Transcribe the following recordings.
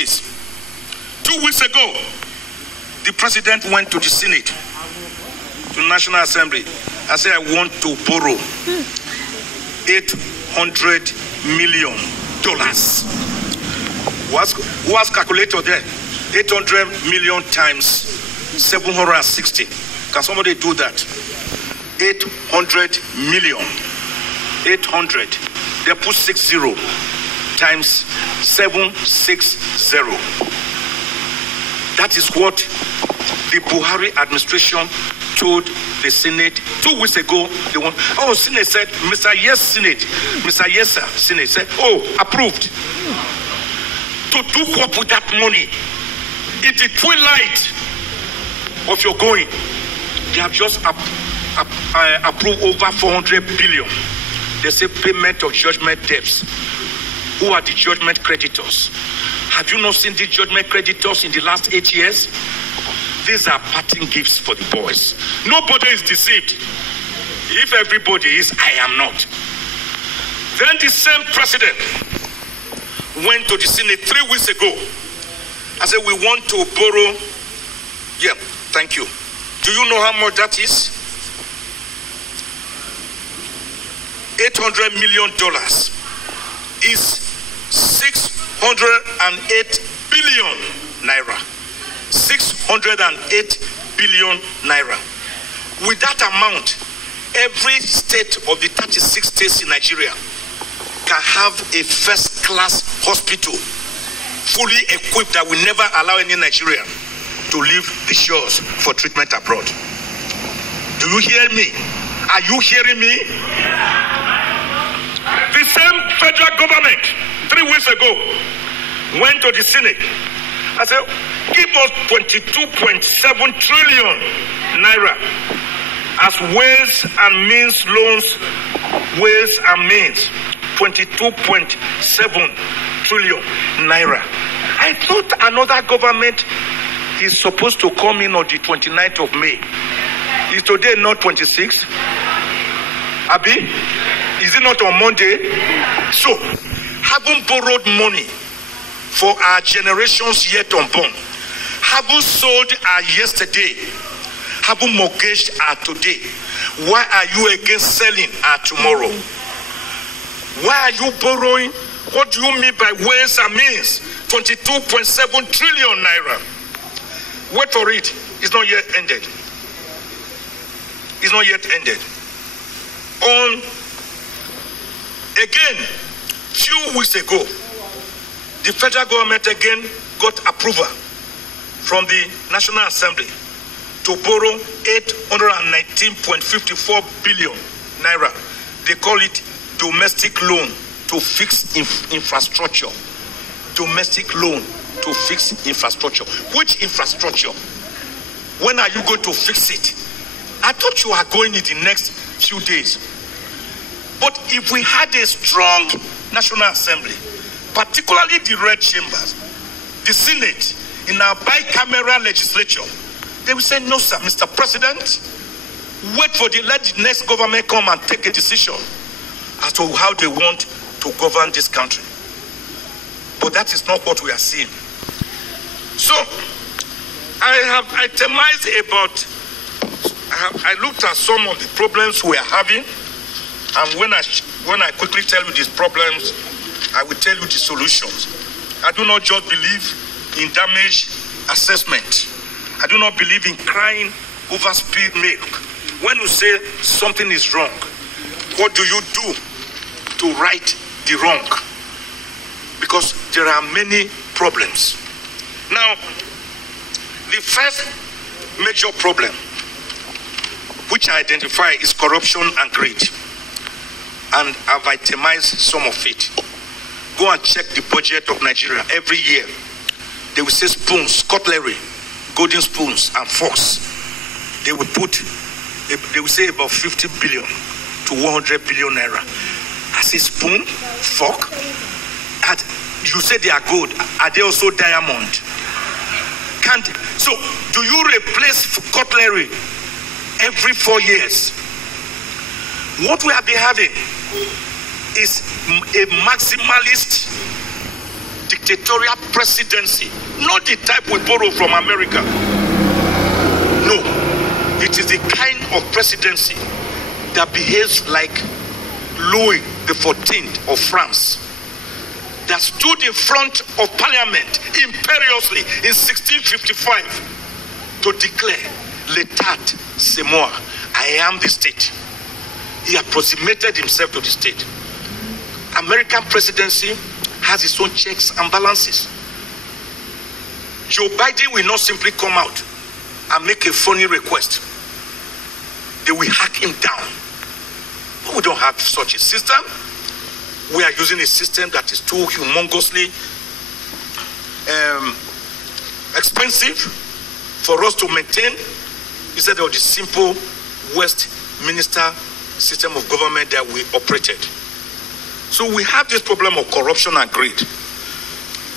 2 weeks ago, the president went to the Senate, to the National Assembly, and said, I want to borrow $800 million. What's calculator there? 800 million times 760. Can somebody do that? 800 million. 800. They put 60 times 760. That is what the Buhari administration told the Senate 2 weeks ago. They want. Oh, Senate said, Mr. Yes, Senate. Mr. Yes, sir. Senate said, oh, approved. To do what with that money? In the twilight of your going, they have just approved over 400 billion. They say payment of judgment debts. Who are the judgment creditors? Have you not seen the judgment creditors in the last 8 years? These are parting gifts for the boys. Nobody is deceived. If everybody is, I am not. Then the same president went to the Senate 3 weeks ago. I said, we want to borrow. Yeah, thank you. Do you know how much that is? $800 million is 608 billion naira. 608 billion naira. With that amount, every state of the 36 states in Nigeria can have a first-class hospital, fully equipped, that will never allow any Nigerian to leave the shores for treatment abroad. Do you hear me? Are you hearing me? The same federal government 3 weeks ago went to the Senate. I said, give us 22.7 trillion naira as ways and means loans, ways and means. 22.7 trillion naira. I thought another government is supposed to come in on the 29th of May. Is today not 26? Abi? Is it not on Monday? So, having borrowed money for our generations yet unborn, having sold our yesterday, having mortgaged our today, why are you again selling our tomorrow? Why are you borrowing? What do you mean by ways and means? 22.7 trillion naira. Wait for it. It's not yet ended. It's not yet ended. On again, few weeks ago, the federal government again got approval from the National Assembly to borrow 819.54 billion naira. They call it domestic loan to fix infrastructure. Domestic loan to fix infrastructure. Which infrastructure? When are you going to fix it? I thought you are going in the next few days. But if we had a strong National Assembly, particularly the red chambers, the Senate, in our bicameral legislature, they will say, no, sir, Mr. President, wait for let the next government come and take a decision as to how they want to govern this country. But that is not what we are seeing. So, I have itemized about, I looked at some of the problems we are having, and when I quickly tell you these problems, I will tell you the solutions. I do not just believe in damage assessment. I do not believe in crying over spilled milk. When you say something is wrong, what do you do to right the wrong? Because there are many problems. Now, the first major problem which I identify is corruption and greed. And I've itemized some of it. Go and check the budget of Nigeria every year. They will say spoons, cutlery, golden spoons, and forks. They will say about 50 billion to 100 billion naira. I say spoon, fork. And you say they are gold. Are they also diamond? So, do you replace cutlery every 4 years? What we have been having is a maximalist dictatorial presidency, not the type we borrow from America. No, it is the kind of presidency that behaves like Louis XIV of France, that stood in front of Parliament imperiously in 1655 to declare, "L'État, c'est moi, I am the state." He approximated himself to the state. American presidency has its own checks and balances. Joe Biden will not simply come out and make a funny request. They will hack him down. But we don't have such a system. We are using a system that is too humongously expensive for us to maintain, instead of the simple Westminster system of government that we operated. So we have this problem of corruption and greed.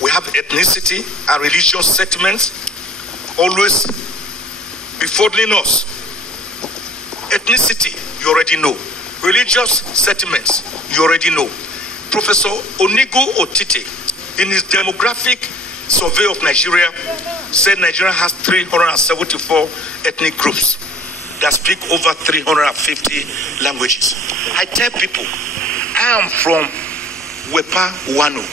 We have ethnicity and religious sentiments always befuddling us. Ethnicity, you already know. Religious sentiments, you already know. Professor Onigo Otite, in his demographic survey of Nigeria, said Nigeria has 374 ethnic groups that speak over 350 languages. I tell people, I am from Wepa Wano,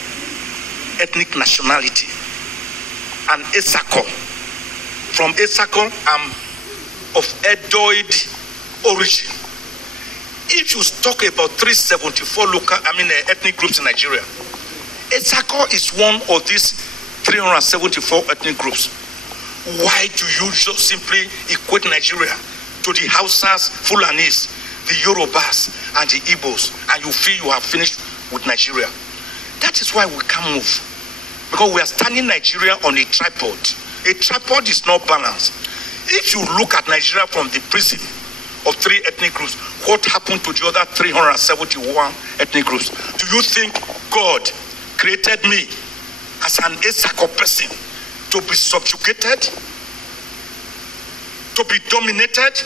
ethnic nationality, and Esako. From Esako, I'm of Edoid origin. If you talk about 374 ethnic groups in Nigeria, Esako is one of these 374 ethnic groups. Why do you just simply equate Nigeria to the Hausas, Fulanis, the Yorubas, and the Igbos, and you feel you have finished with Nigeria? That is why we can't move. Because we are standing Nigeria on a tripod. A tripod is not balanced. If you look at Nigeria from the prism of 3 ethnic groups, what happened to the other 371 ethnic groups? Do you think God created me as an Esako person to be subjugated, to be dominated,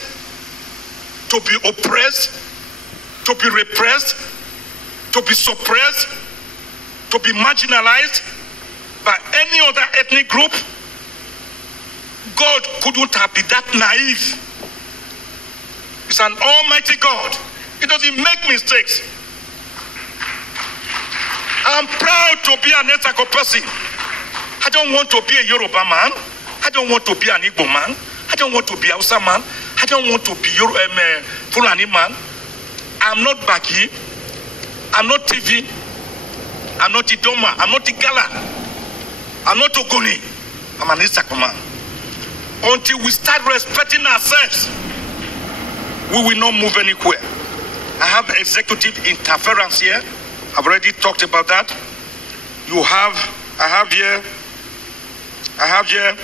to be oppressed, to be repressed, to be suppressed, to be marginalized by any other ethnic group? God couldn't have been that naive. He's an almighty God. He doesn't make mistakes. I'm proud to be an Esako person. I don't want to be a Yoruba man. I don't want to be an Igbo man. I don't want to be a Hausa man. I don't want to be Fulani man. I'm not Baki. I'm not TV. I'm not Idoma. I'm not Igala. I'm not Ogoni. I'm an Esako man. Until we start respecting ourselves, we will not move anywhere. I have executive interference here. I've already talked about that. I have here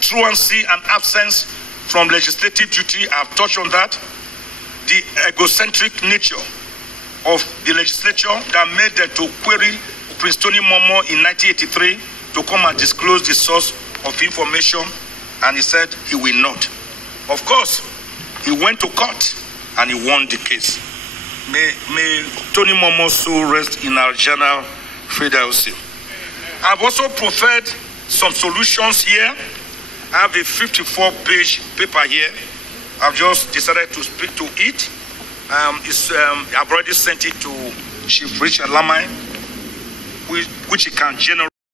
truancy and absence from legislative duty. I've touched on that. The egocentric nature of the legislature that made them to query Prince Tony Momo in 1983 to come and disclose the source of information, and he said he will not. Of course, he went to court and he won the case. May Tony Momo soul rest in our journal, Freda. I've also prepared some solutions here. I have a 54-page paper here. I've just decided to speak to it. I've already sent it to Chief Richard Lamai, which he can generate.